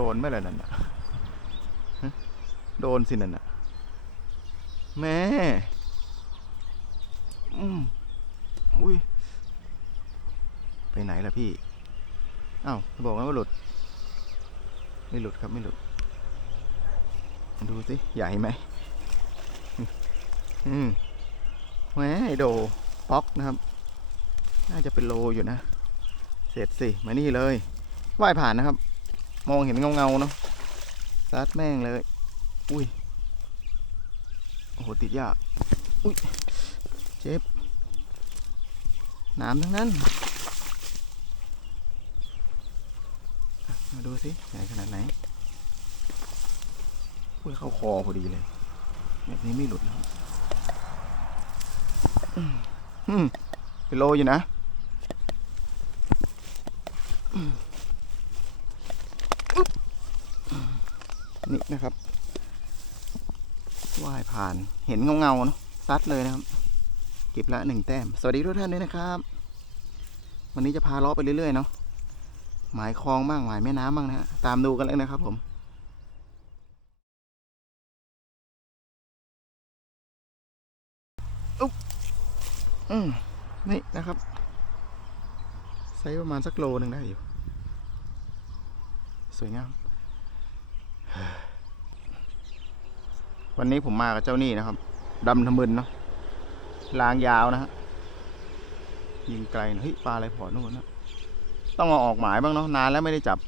โดนไมล่ะนั่นน่ะโดนสินั่นน่ะแม่อืมอุ้ย ไปไหนล่ะพี่ อ้าวบอกแล้วว่าหลุด ไม่หลุดครับไม่หลุด ดูสิ ใหญ่ไหม อืมแหมโดป๊อกนะครับ น่าจะเป็นโลอยู่นะ เสร็จสิ มานี่เลย ว่ายผ่านนะครับ มองเห็นเงาเงาเนาะซัดแม่งเลย อุ้ย โอ้โห ติดยากอุ้ย เจ็บน้ำทั้งนั้น มาดูสิใหญ่ขนาดไหน อุ้ย เข้าคอพอดีเลย แบบนี้ไม่หลุดนะครับอืมอืมเป็นโลอยู่นะ นี่นะครับว่าย ผ่านเห็นเงาๆเนาะซัดเลยนะครับ เก็บละหนึ่งแต้ม สวัสดีทุกท่านด้วยนะครับ วันนี้จะพาลาะไปเรื่อยๆเนาะหมายคลองบ้างหมายแม่น้ำบ้างนะฮะตามดูกันเลยนะครับผมอุ๊บอืมนี่นะครับไซส์ประมาณสักโลหนึ่งได้อยู่ สวยงาม วันนี้ผมมากับเจ้านี่นะครับดำทะมึนเนาะลางยาวนะฮะยิงไกลเฮ้ยปลาอะไรผอนู่นนะต้องเอาออกหมายบ้างเนาะนานแล้วไม่ได้จับ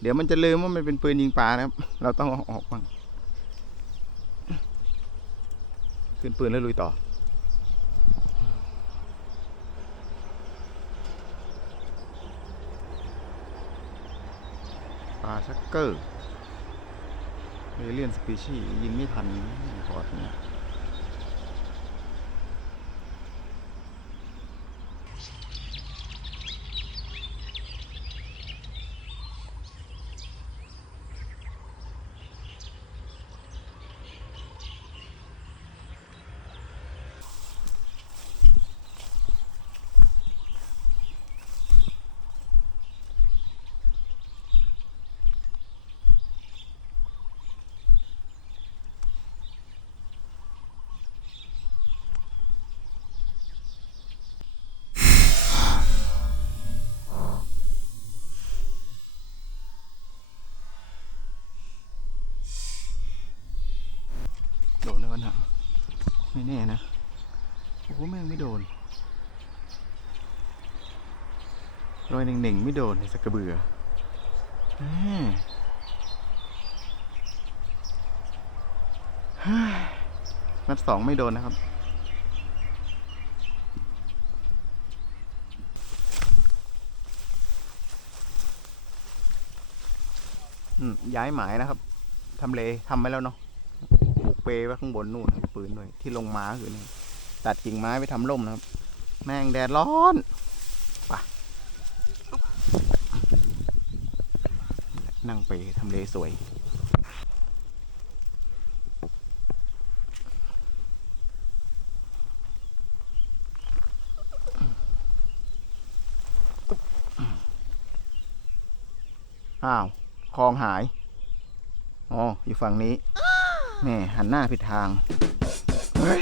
เดี๋ยวมันจะลืมว่ามันเป็นปืนยิงปลานะครับ เราต้องเอาออกบ้างขึ้นปืนแล้วลุยต่อปลาชักเกอร์ เอเลียนสปีชียิงไม่ทันพอร์ตเนี่ย ไม่แน่นะ โอ้โหแม่งไม่โดน รอยหนึ่งๆไม่โดนในสักกระเบือแม่นัดสองไม่โดนนะครับอืมย้ายหมายนะครับ ทำเลทำไว้แล้วเนาะ ปลูกเปไว้ข้างบนนู่นปืนด้วยที่ลงมาคือนี่ตัดกิ่งไม้ไปทำร่มนะครับ แม่งแดดร้อนไปนั่งเปทำเลสวยอ้าวคลองหาย อ๋อ อยู่ฝั่งนี้ แม่หันหน้าผิดทางเฮ้ย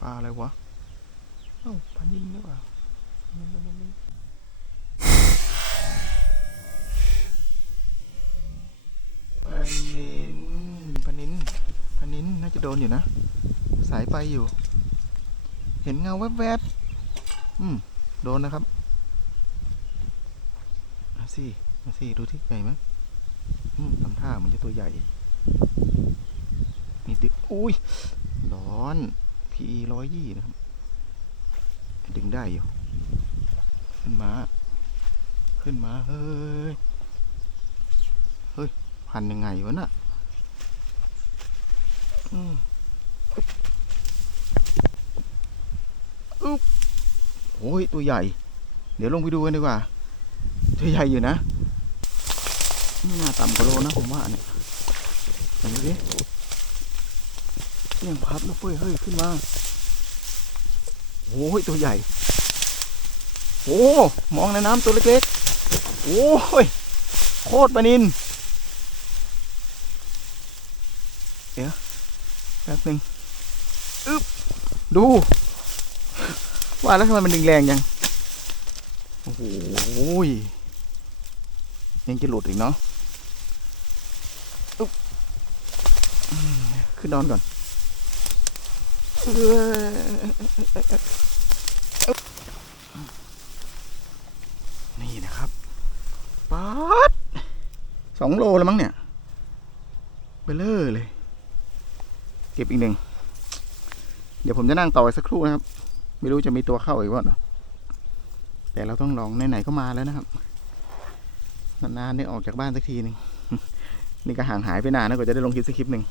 ปลาอะไรวะ เอ้าปลานิ่มหรือเปล่าปลานินปลานินปลานินน่าจะโดนอยู่นะ สายไปอยู่ เห็นเงาแวบๆ อืม โดนนะครับมาสิมาสิดูที่ใหญ่ไหมอืมทำท่าเหมือนจะตัวใหญ่นี่ดึกอุ้ย ร้อน PE ร้อยยี่นะครับ ดึงได้อยู่ ขึ้นมา ขึ้นมา เฮ้ย เฮ้ยพันยังไงวะน่ะอืมอึ๊บโอ้ย ตัวใหญ่ เดี๋ยวลงไปดูกันดีกว่า ตัวใหญ่อยู่นะ ไม่น่าต่ำกว่าโลนะผมว่าเนี่ยเห็นดู ดิยังพับนะเฟ้ยเฮ้ยขึ้นมาโอ้ยตัวใหญ่โอ้มองในน้ำตัวเล็กๆโอ้ยโคตรปนินเดี๋ยวแป๊บหนึ่งอึ๊บดูว่าแล้วทำไมมันดึงแรงยังโอ้โหยยังจะหลุดอีกเนาะอึ๊บขึ้นนอนก่อน นี่นะครับป๊าดสองโลแล้วมั้งเนี่ยเบลเลอร์เลย เก็บอีกหนึ่ง เดี๋ยวผมจะนั่งต่ออีกสักครู่นะครับ ไม่รู้จะมีตัวเข้าอีกว่าเนาะแต่เราต้องลองไหนๆก็มาแล้วนะครับ นานๆนี่ออกจากบ้านสักทีหนึ่งนี่ก็ห่างหายไปนานนะกว่าจะได้ลงคลิปสักคลิปหนึ่ง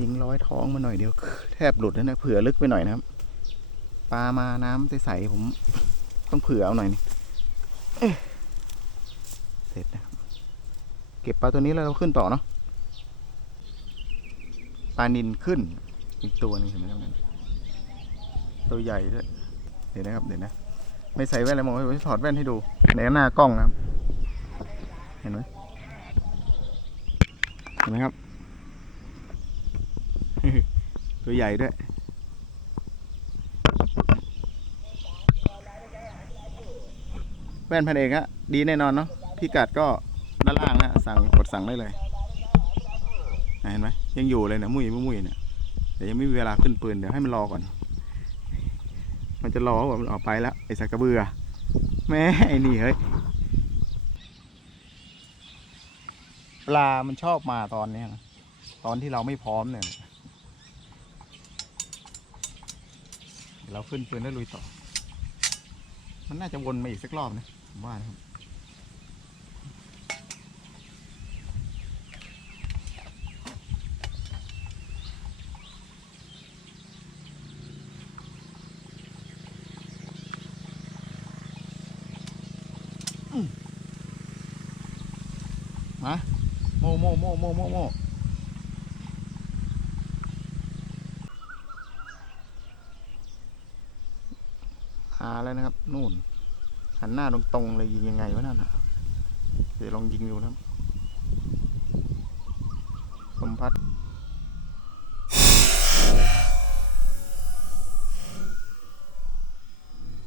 ยิงร้อยท้องมาหน่อยเดียวแทบหลุดแล้วนะเผื่อลึกไปหน่อยนะครับปลามาน้ำใสๆผมต้องเผื่อเอาหน่อยนี่เเสร็จนะครับเก็บปลาตัวนี้แล้วเราขึ้นต่อเนาะปลานินขึ้นอีกตัวหนึงเห็นไหมครับนั่นตัวใหญ่ด้วยเดี๋ยวนะครับเดี๋ยวนะ ไม่ใส่แว่นเลยมองไม่ถอดแว่นให้ดูในหน้ากล้องนะครับ เห็นไหมเห็นไหมครับ ตัวใหญ่ด้วยแว่นพันเอกฮะดีแน่นอนเนาะพิกัดก็ด้านล่างนะสั่งกดสั่งได้เลยเห็นไหมยังอยู่เลยนะมุ้ยมุ้ยมุ้ยเนี่ยแต่ยังไม่มีเวลาขึ้นปืนเดี๋ยวให้มันรอก่อน มันจะรอว่ามันออกไปแล้วไอ้สักกระเบือแม่ไอ้นี่เฮ้ยปลามันชอบมาตอนเนี้ยนะตอนที่เราไม่พร้อมเนี่ย เราขึ้นปืนแล้วลุยต่อ มันน่าจะวนมาอีกสักรอบนะผมว่านะครับมาโมโมโมโมโมโมาแล้วนะครับ นู่น หันหน้าตรงๆเลยยิงยังไงวะนั่นน่ะเดี๋ยวลองยิงดูนะครับลมพัด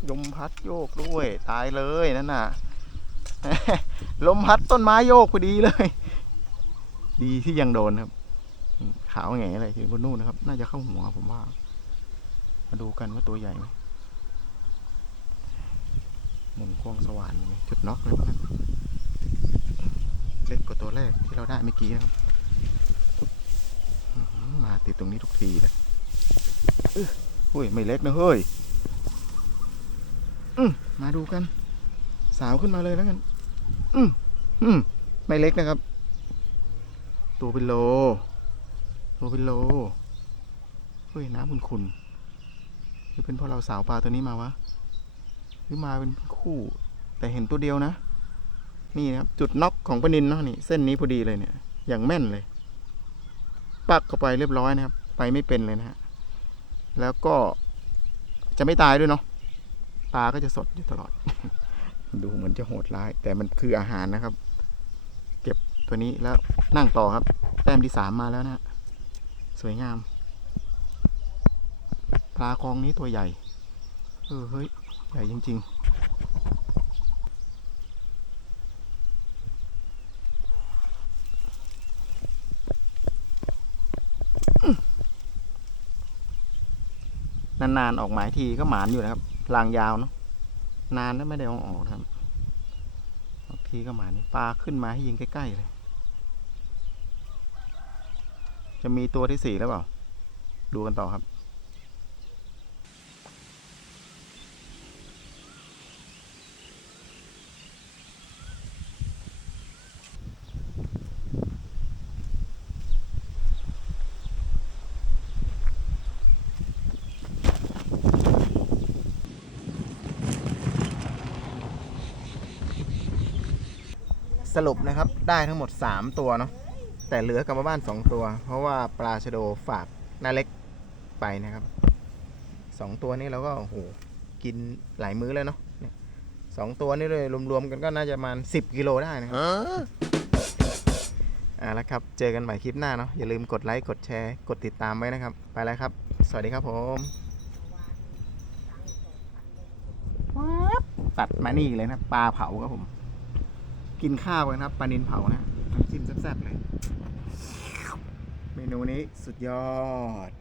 ลมพัดโยกด้วย ตายเลยนั่นน่ะ ลมพัดต้นไม้โยกพอดีเลย ดีที่ยังโดนครับ ขาวแง่อะไรอยู่บนนู่นนะครับ น่าจะเข้าหัวผมว่า มาดูกันว่าตัวใหญ่ไหม หมุนควงสว่านจุดน็อกเลยมันั่นเล็กกว่าตัวแรกที่เราได้เมื่อกี้นะครับมาติดตรงนี้ทุกทีเลยอื้ออุ้ย ไม่เล็กนะเฮ้ยอืมาดูกัน สาวขึ้นมาเลยแล้วกันอืมอืมไม่เล็กนะครับ ตัวเป็นโล ตัวเป็นโล เฮ้ย น้ำคุณคุณหรือเป็นเพราะเราสาวปลาตัวนี้มาวะ หรือมาเป็นคู่ แต่เห็นตัวเดียวนะ นี่นะครับ จุดน็อกของปลานินเนาะนี่ เส้นนี้พอดีเลยเนี่ย อย่างแม่นเลย ปักเข้าไปเรียบร้อยนะครับ ไปไม่เป็นเลยนะฮะ แล้วก็จะไม่ตายด้วยเนาะ ปลาก็จะสดอยู่ตลอด ดูเหมือนจะโหดร้าย แต่มันคืออาหารนะครับ เก็บตัวนี้แล้วนั่งต่อครับ แต้มที่สามมาแล้วนะ สวยงาม ปลาคลองนี้ตัวใหญ่ เออเฮ้ย ใหญ่จริง ๆนานๆออกหมายทีก็หมานอยู่นะครับลางยาวเนาะนานแล้วไม่ได้เอาออกครับบางทีก็หมานปลาขึ้นมาให้ยิงใกล้ๆเลย จะมีตัวที่สี่หรือเปล่า ดูกันต่อครับ สรุปนะครับได้ทั้งหมด 3 ตัวเนาะแต่เหลือกลับมาบ้าน 2 ตัว เพราะว่าปลาชะโดฝากนาเล็กไปนะครับ 2 ตัวนี้เราก็โอ้โหกินหลายมื้อเลยเนาะเนี่ยสองตัวนี้เลยรวมๆกันก็น่าจะประมาณ 10 กิโลได้นะครับอ่าแล้วครับ เจอกันใหม่คลิปหน้าเนาะอย่าลืมกดไลค์กดแชร์กดติดตามไว้นะครับ ไปแล้วครับ สวัสดีครับผมว้บตัดมานี่เลยนะปลาเผาครับผม กินข้าวกันครับปลานินเผานะน้ำจิ้มแซ่บๆเลย เมนูนี้สุดยอด